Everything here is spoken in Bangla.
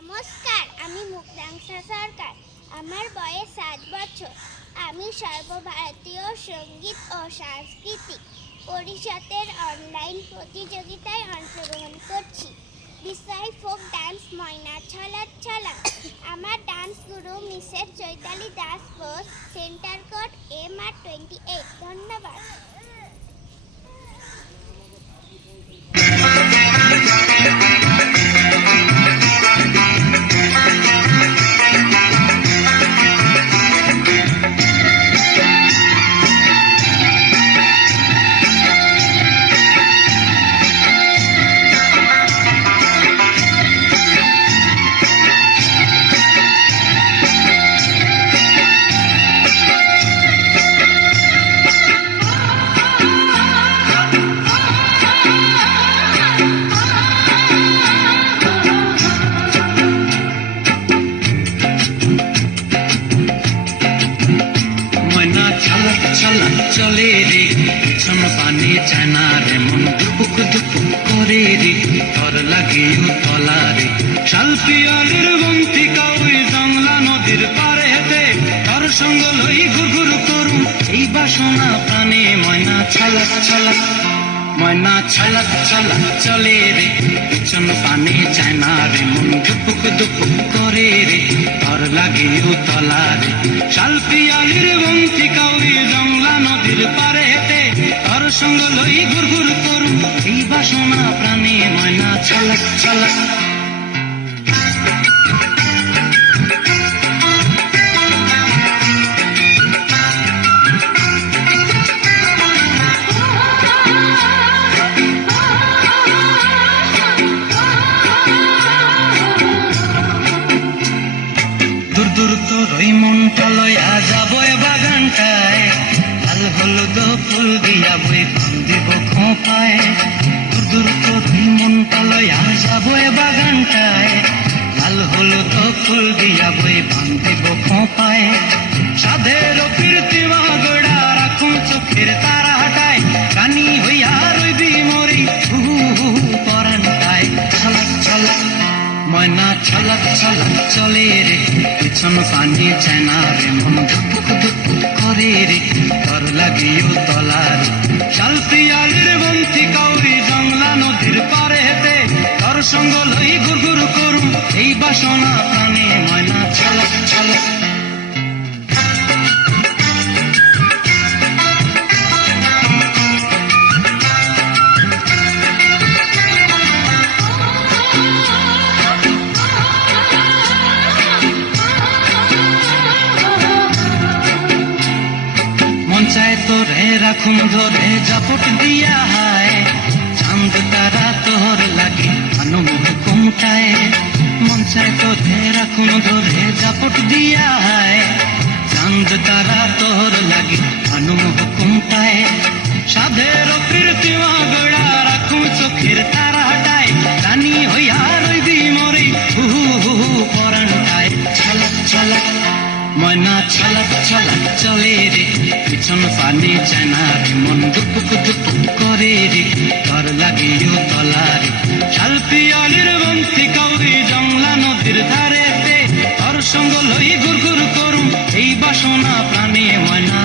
নমস্কার, আমি মুক্তাংশা সরকার। আমার বয়স 7 বছর। আমি সর্বভারতীয় সঙ্গীত ও সাংস্কৃতিক পরিষদের অনলাইন প্রতিযোগিতায় অংশগ্রহণ করছি। বিষয় ফোক ডান্স ময়না ছলা ছলা। আমার ডান্স গুরু Mrs Chaitali Das Ghosh, centre code MR28। ধন্যবাদ। চলে রে পিছন পানি চানা রে মন দুপুক দুপুক করে রে তর লাগে তলা রে শালপিয়ালের বন্তি কাউই জংলা নদীর পারে হেতে তার সঙ্গ লই ঘুরঘুর করুম এই বাসনা প্রাণে ময়না ছলক ছলক ময়না ছলক ছলক চলে রে পিছন পানি চানা রে মন দুপুক দুপুক করে রে তর লাগে তলা রে শালপিয়ালের বন্তি কাউই জংলা নদীর পারে হেতে তার সঙ্গ লই ঘুরঘুর করুম এই বাসনা প্রাণে ময়না ছলক ছলক। দূর দূর তোর ওই মনটা লয়া যাবো বাগানটায়, লাল হলুদ ফুল দিয়া বই দিব খোঁপায়। দূর দূর তোর ওই মনটা লয়া যাবো বাগানটায়, লাল হলুদ ফুল দিয়া বই দিব খোঁপায়। সাধের কীর্তি মাগড়া রাখুন চোখের তারা হাটায়, কানি হইয়া রইবি মরি হু পরানটায়। ছলক ছলক ময়না ছলক ছলক চলে রে পিছন পানি চায়না রে মন ধুপুক ধুপুক করে রে তর লাগিও তলা রে শালপিয়ালের বন্তি কাউরি জংলা নদীর পারে হেতে তর সঙ্গ লই ঘুরঘুর করুম এই বাসনা প্রাণে ময়না ছলক ছলক। চায় তোরে রাখুম ধরে জাপট দিয়া হায়, চাঁদ তারা তোর লাগে আনুমুখ কুমটায়। মন চায় তোরে রাখুম ধরে জাপট দিয়া হায়, চাঁদ তারা তোর লাগে আনুমুখ কুমটায়। সাধের কীর্তি মাগড়া রাখুম চোখের তারা হাটায়, রানী হইয়া রইবি মরি হু হু পরানটায়। ছলক ছলক ময়না ছলক ছলক চলে রে পিছন পানি চায়না রে মন দুপুক দুপুক করে রে তর লাগিও তলা রে শালপিয়ালের বন্তি কাউরি জংলা নদীর ধারে তর সঙ্গ লই ঘুরঘুর করুম এই বাসনা প্রাণে ময়না।